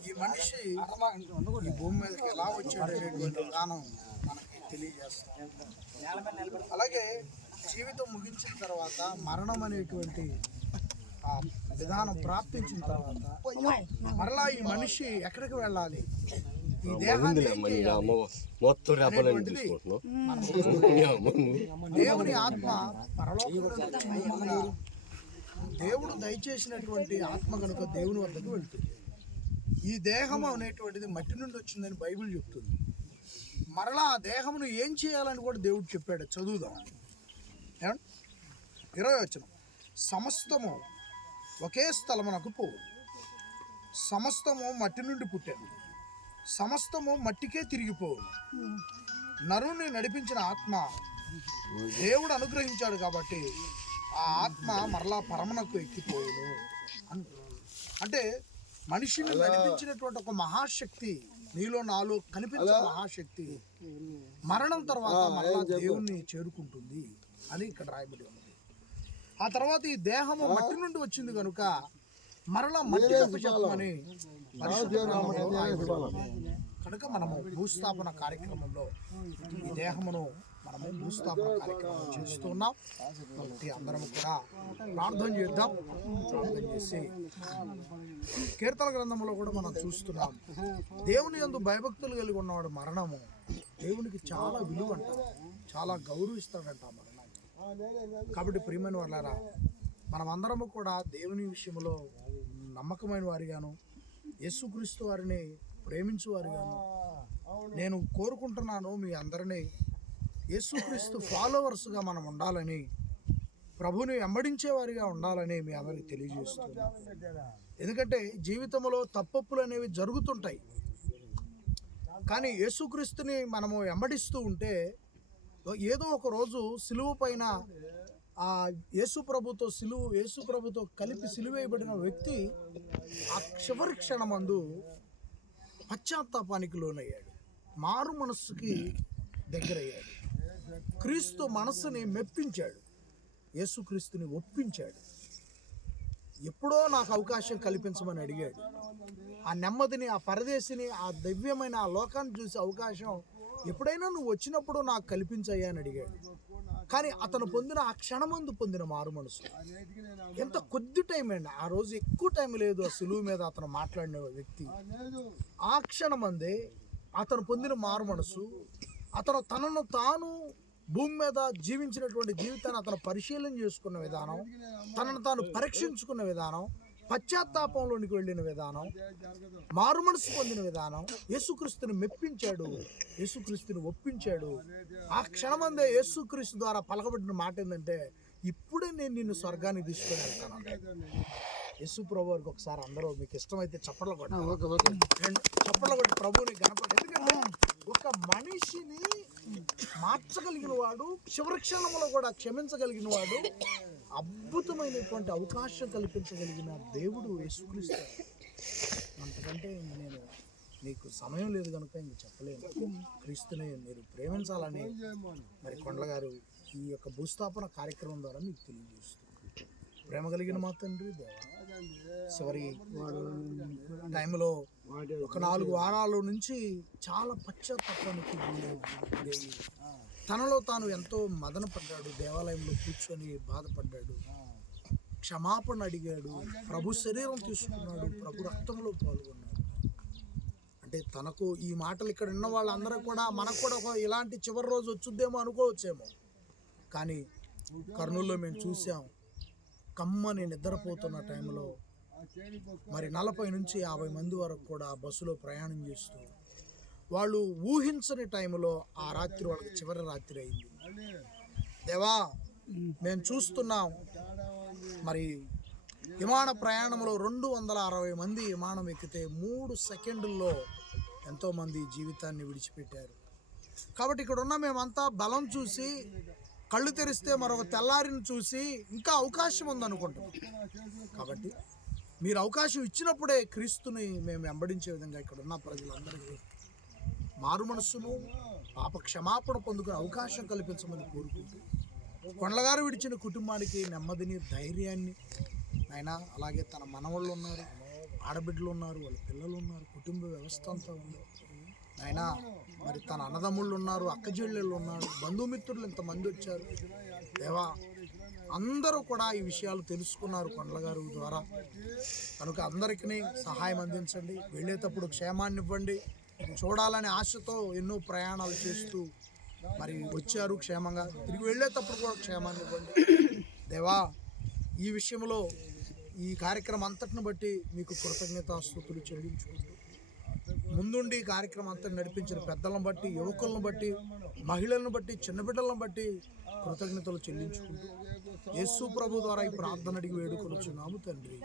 ఈ మనిషి ఈ భూమి మీదకి ఎలా వచ్చాడు అనేటువంటి విధానం మనకి తెలియజేస్తాం అలాగే జీవితం ముగించిన తర్వాత మరణం అనేటువంటి ఆ విధానం ప్రాప్తించిన తర్వాత మరలా ఈ మనిషి ఎక్కడికి వెళ్ళాలి? ఈ దేహాన్ని దేవుని ఆత్మ పరలోకంలో దేవుడు దయచేసినటువంటి ఆత్మ కనుక దేవుని వద్దకు వెళ్తుంది. ఈ దేహం అనేటువంటిది మట్టి నుండి వచ్చిందని బైబిల్ చెప్తుంది. మరలా ఆ దేహమును ఏం చేయాలని కూడా దేవుడు చెప్పాడు. చదువుదాం. ఇరవై వచ్చిన సమస్తము ఒకే స్థలమునకు పోవు సమస్తము మట్టి నుండి పుట్టాను. సమస్తము మట్టికే తిరిగిపోవు నరుని నడిపించిన ఆత్మ దేవుడు అనుగ్రహించాడు కాబట్టి ఆ ఆత్మ మరలా పరమనకు ఎక్కిపోవును అన్- అంటే మనిషిని నడిపించినటువంటి ఒక మహాశక్తి నీలో నాలో కనిపించే మహాశక్తి. మరణం తర్వాత మరలా దేవుణ్ణి చేరుకుంటుంది అని ఇక్కడ రాయబడి ఉన్నది ఆ తర్వాత ఈ దేహము మట్టి నుండి వచ్చింది కనుక మరలా మట్టి చెప్పమని. కనుక మనము భూస్థాపన కార్యక్రమంలో ఈ దేహమును మనము భూస్థాపన కార్యక్రమం చేస్తున్నాం. కాబట్టి అందరం కూడా ప్రార్థన చేద్దాం ప్రార్థన చేసి కీర్తన గ్రంథంలో కూడా మనం చూస్తున్నాం. దేవుని యందు భయభక్తులు కలిగి ఉన్నవాడు మరణము దేవునికి చాలా విలువ అంట చాలా గౌరవిస్తాడంట ఆ మరణాన్ని. కాబట్టి ప్రియమైన వాళ్ళారా మనమందరము కూడా దేవుని విషయంలో నమ్మకమైన వారిగాను యేసుక్రీస్తు వారిని ప్రేమించు వారిగాను నేను కోరుకుంటున్నాను మీ అందరినీ యేసుక్రీస్తు ఫాలోవర్స్గా మనం ఉండాలని ప్రభుని వెంబడించేవారిగా ఉండాలని మీ అందరికి తెలియజేస్తున్నాను. ఎందుకంటే జీవితంలో తప్పప్పులు అనేవి జరుగుతుంటాయి. కానీ యేసుక్రీస్తుని మనము వెంబడిస్తూ ఉంటే ఏదో ఒక రోజు సిలువ పైన ఆ యేసు ప్రభుతో సిలువు యేసు ప్రభుతో కలిపి సిలువేయబడిన వ్యక్తి ఆ చివరి క్షణమందు పశ్చాత్తాపానికి లోనయ్యాడు. మారు మనస్సుకి దగ్గరయ్యాడు. క్రీస్తు మనస్సుని మెప్పించాడు. యేసుక్రీస్తుని ఒప్పించాడు. ఎప్పుడో నాకు అవకాశం కల్పించమని అడిగాడు. ఆ నెమ్మదిని ఆ పరదేశిని ఆ దివ్యమైన ఆ లోకాన్ని చూసే అవకాశం ఎప్పుడైనా నువ్వు వచ్చినప్పుడు నాకు కల్పించయ్యా అని అడిగాడు. కానీ అతను పొందిన ఆ క్షణమందు పొందిన మారు మనసు. ఎంత కొద్ది టైం అండి. ఆ రోజు ఎక్కువ టైం లేదు ఆ సులువు మీద అతను మాట్లాడిన వ్యక్తి. ఆ క్షణమందే అతను పొందిన మారు మనసు. అతను తనను తాను భూమి మీద జీవించినటువంటి జీవితాన్ని అతను పరిశీలన చేసుకున్న విధానం తనను తాను పరీక్షించుకున్న విధానం పశ్చాత్తాపంలోనికి వెళ్ళిన విధానం మారు మనసు పొందిన విధానం యేసుక్రీస్తుని మెప్పించాడు యేసుక్రీస్తుని ఒప్పించాడు. ఆ క్షణమందే యేసుక్రీస్తు ద్వారా పలకబడిన మాట ఏంటంటే ఇప్పుడే నేను నిన్ను స్వర్గానికి తీసుకొని వెళ్తాను యేసు ప్రభు వారికి ఒకసారి అందరూ మీకు ఇష్టమైతే చప్పట్లు కొట్టాలి. చప్పట్లు కొట్టి ప్రభువుని గణపతి ఎందుకంటే ఒక మనిషిని మార్చగలిగిన వాడు చివరి క్షణంలో కూడా క్షమించగలిగిన వాడు అద్భుతమైనటువంటి అవకాశం కల్పించగలిగిన దేవుడు యేసుక్రీస్తు. అంతకంటే నేను మీకు సమయం లేదు కనుక ఇంక చెప్పలేను. క్రీస్తుని మీరు ప్రేమించాలని మరి కొండల గారు ఈ యొక్క భూస్థాపన కార్యక్రమం ద్వారా మీకు తెలియజేస్తుంది ప్రేమ కలిగిన మా తండ్రి చివరి టైంలో ఒక నాలుగు వారాల నుంచి చాలా పశ్చాత్తాపానికి గురయ్యి తనలో తాను ఎంతో మదన పడ్డాడు దేవాలయంలో కూర్చొని బాధపడ్డాడు క్షమాపణ అడిగాడు ప్రభు శరీరం తీసుకున్నాడు ప్రభు రక్తంలో పాల్గొన్నాడు. అంటే తనకు ఈ మాటలు ఇక్కడ ఉన్న వాళ్ళందరూ కూడా మనకు కూడా ఒక ఇలాంటి చివరి రోజు వచ్చుద్దేమో అనుకోవచ్చేమో. కానీ కర్నూలులో మేము చూసాం కమ్మని నిద్రపోతున్న టైంలో మరి నలభై నుంచి యాభై మంది వరకు కూడా బస్సులో ప్రయాణం చేస్తూ వాళ్ళు ఊహించని టైంలో ఆ రాత్రి వాళ్ళకి చివరి రాత్రి అయింది. దేవా మేము చూస్తున్నాం. మరి విమాన ప్రయాణంలో రెండు వందల అరవై మంది విమానం ఎక్కితే మూడు సెకండ్ల్లో ఎంతోమంది జీవితాన్ని విడిచిపెట్టారు. కాబట్టి ఇక్కడ ఉన్న మేమంతా బలం చూసి కళ్ళు తెరిస్తే మరొక తెల్లారిని చూసి ఇంకా అవకాశం ఉందనుకుంటాం కాబట్టి మీరు అవకాశం ఇచ్చినప్పుడే క్రీస్తుని మేము వెంబడించే విధంగా ఇక్కడ ఉన్న ప్రజలందరికీ మారు మనస్సును పాప క్షమాపణ పొందుకునే అవకాశం కల్పించమని కోరుకుంటూ కొండలగారు విడిచిన కుటుంబానికి నెమ్మదిని ధైర్యాన్ని ఆయన అలాగే తన మనవాళ్ళు ఉన్నారు ఆడబిడ్డలు ఉన్నారు వాళ్ళ పిల్లలు ఉన్నారు కుటుంబ వ్యవస్థ అంతా ఉంది. ఆయన మరి తన అన్నదమ్ముళ్ళు ఉన్నారు అక్కచెల్లెళ్ళు ఉన్నారు బంధుమిత్రులు ఇంతమంది వచ్చారు. దేవా అందరూ కూడా ఈ విషయాలు తెలుసుకున్నారు కొండల గారు ద్వారా. కనుక అందరికీ సహాయం అందించండి. వెళ్ళేటప్పుడు క్షేమాన్ని ఇవ్వండి. చూడాలనే ఆశతో ఎన్నో ప్రయాణాలు చేస్తూ మరి వచ్చారు క్షేమంగా. తిరిగి వెళ్ళేటప్పుడు కూడా క్షేమాన్ని ఇవ్వండి. దేవా ఈ విషయంలో ఈ కార్యక్రమం అంతటిని బట్టి మీకు కృతజ్ఞతాస్తుతులు చెల్లించుకుంటున్నాను ముందుండి కార్యక్రమం అంతా నడిపించిన పెద్దలను బట్టి యువకులను బట్టి మహిళలను బట్టి చిన్న బిడ్డలను బట్టి కృతజ్ఞతలు చెల్లించుకుంటూ యేసు ప్రభు ద్వారా ఈ ప్రార్థన అడిగి వేడుకొనుచున్నాము తండ్రి.